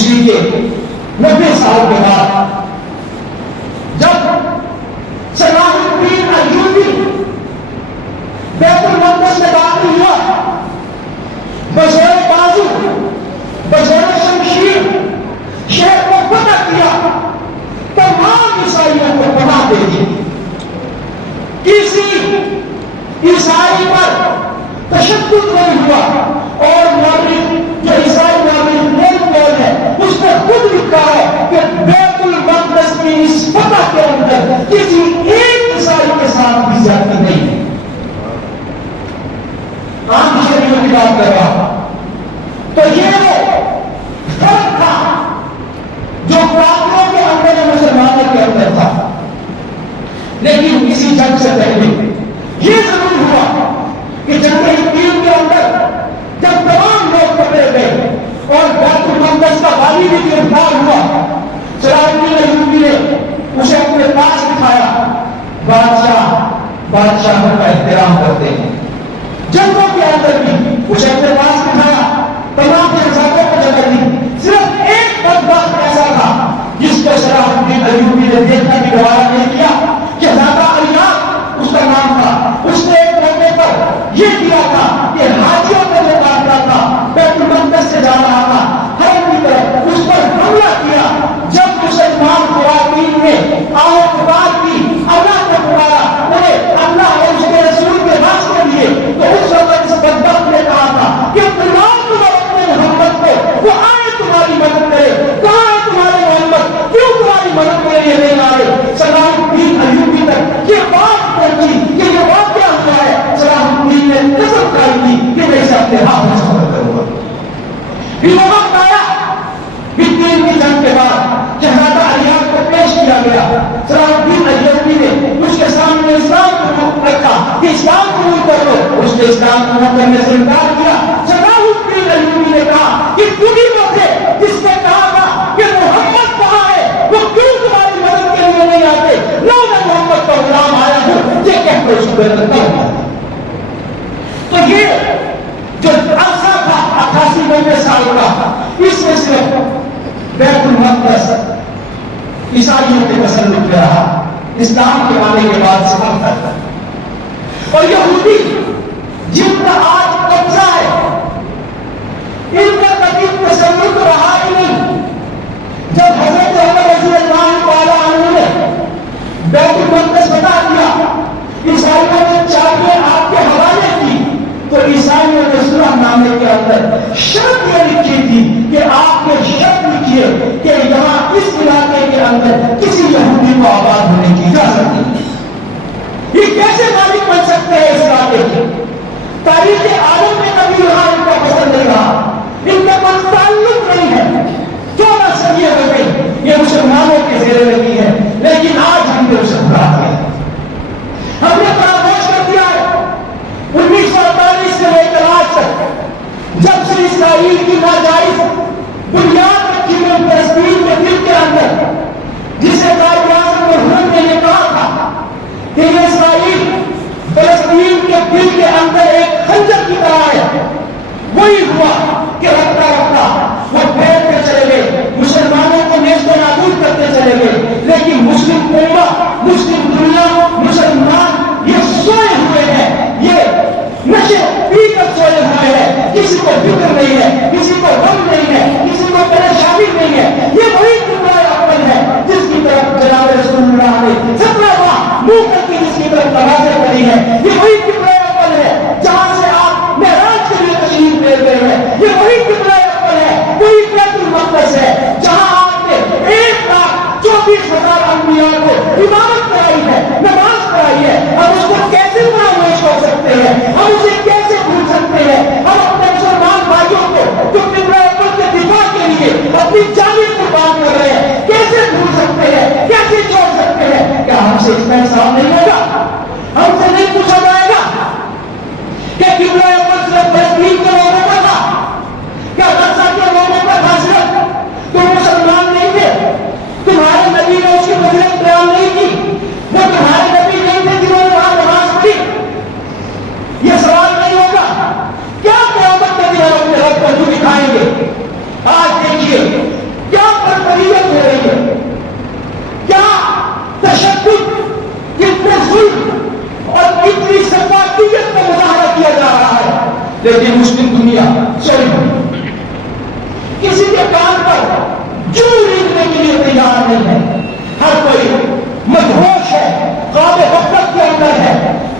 اسی کے 90 سال کے بعد جب صلاح الدین ایوبی بیت المقدس میں داخل ہوا، بزیر بازو بزیر شمشیر شہر کو فتح کیا، تمام عیسائیوں کو پناہ دے دی، کسی عیسائی پر تشدد نہیں ہوا، اور مورخ جو عیسائی مورخ نیل ہے اس نے خود لکھا ہے کہ بیت المقدس کی اس فتح کے اندر کسی ایک عیسائی کے ساتھ بھی زیادتی نہیں ہے۔ عام شریعت کی بات کر رہا تو یہ وہ فرق تھا جو کافروں کے اندر اور مسلمانوں کے اندر تھا۔ لیکن اسی جنگ سے پہلے یہ ضرور ہوا کہ جنگ حقیق کے اندر جب تمام لوگ پکڑے گئے اور بیت المقدس کا والی بھی گرفتار ہوا، صلاح الدین ایوبی نے اسے اپنے پاس بٹھایا۔ بادشاہوں کا احترام کرتے ہیں، جنگوں کے اندر بھی اسے اپنے پاس بٹھایا، تمام شہزادوں کو جگہ دی۔ صرف ایک بدبخت ایسا تھا جس کو صلاح الدین ایوبی نے دیکھنے کی گوارا نہیں کیا، شہزادہ الیاس اس کا نام تھا۔ اس نے ایک موقع پر یہ کیا تھا کہ حاجیوں کو جو کاٹتا تھا بیت المقدس سے جا رہا تھا، حرم کی طرف اس پر حملہ کیا۔ جب مسلمان خواتین نے آہ پکار کی، اللہ کو پکارا، انہیں اللہ اور اس کے رسول کے واسطے لیے، تو اس وقت اس بدبخت نے کہا تھا کہ تمام تمہیں اپنے محمد کو وہ آئے تمہاری مدد کرے، کہاں ہے تمہارے محمد، کیوں تمہاری مدد کے لیے نہیں آئے؟ صلاح الدین ایوبی تک یہ بات پہنچی کہ یہ واقعہ ہوا ہے۔ صلاح الدین نے قسم کھائی تھی کہ میں اسے اپنے ہاتھ سے مدد کروں گا۔ پھر وہ وقت آیا، بتین کی جنگ کے بعد شہزادہ الیاس کو پیش کیا گیا۔ صلاح الدین ایوبی نے اس کے سامنے اسلام کو رکھا کہ اسلام قبول کر لو، اس نے اسلام قبول کرنے سے انکار کیا۔ صلاح الدین ایوبی نے کہا کہ تمہیں وہ تھے جس نے کہا تھا کہ محمد کہاں ہے، وہ کیوں تمہاری مدد کے لیے نہیں آتے؟ نہ میں محمد کا غلام آیا ہوں، یہ کہہ کر شکر کرتا ہوں۔ تو یہ جو عرصہ تھا 88 سال کا، اس میں صرف بیت المقدس عیسائیوں کے تسلط میں رہا، اسلام کے آنے کے بعد سے اب تک۔ اور یہودی جن کا آج قبضہ ہے، ان کا کبھی تسلط رہا ہی نہیں۔ جب حضرت عمر رضی اللہ تعالی عنہ نے بیت المقدس بتا دیا، عیسائیوں نے چابیاں آپ کے حوالے کی، تو عیسائیوں نے صلح نامے کے اندر شرط یہ لکھی تھی کہ آپ نے شرط لکھیے کہ یہاں اس علاقے کے اندر کسی یہودی کو آباد ہونے کی اجازت نہیں۔ یہ کیسے مالک بن سکتے ہیں اس علاقے کے؟ تاریخ عالم میں کبھی یہاں ان کا پسند نہیں رہا، ان کا کوئی تعلق نہیں ہے۔ 14 صدیاں ہو گئی یہ مسلمانوں کے زیر لگی ہے، لیکن آج ہم نے اسے بھلا دیا، ہم نے فراموش کر دیا ہے۔ 1948 سے لے کر آج تک جب سے اسرائیل کی ناجائز بنیاد رکھی گئی فلسطین کے دل کے اندر، جسے قائد اعظم مرحوم نے یہ کہا تھا کہ یہ اسرائیل فلسطین کے دل کے اندر ایک خنجر کی طرح ہے، وہی ہوا کہ رکھتا رکھتا وہ پھیلتے چلے گئے، مسلمانوں کو نیست و نابود کرتے چلے گئے، لیکن مسلم امہ، مسلم دنیا، مسلمان یہ سوئے ہوئے ہیں، یہ نشے پی کر سوئے ہوئے ہیں، کسی کو فکر نہیں ہے، کسی کو غم نہیں ہے، کسی کو پریشانی نہیں ہے۔ یہ وہی قبلہ اول ہے جس کی طرف جناب رسول اللہ نے 17 ماہ منہ کر کے جس کی طرف نمازیں پڑھی ہے، یہ وہی قبلہ اول ہے جہاں سے آپ معراج کے لیے تشریف لے گئے ہیں، یہ وہی قبلہ لیکن مسلم دنیا سوری کسی کے کان پر جو ریچنے کے لیے تیار نہیں ہے. ہر کوئی مدہوش ہے، خواب غفلت کے اندر ہے،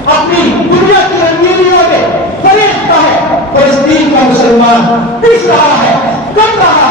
اپنی دنیا کی رنگینیوں میں فریب کا ہے. فلسطین کا مسلمان پس رہا ہے، کر رہا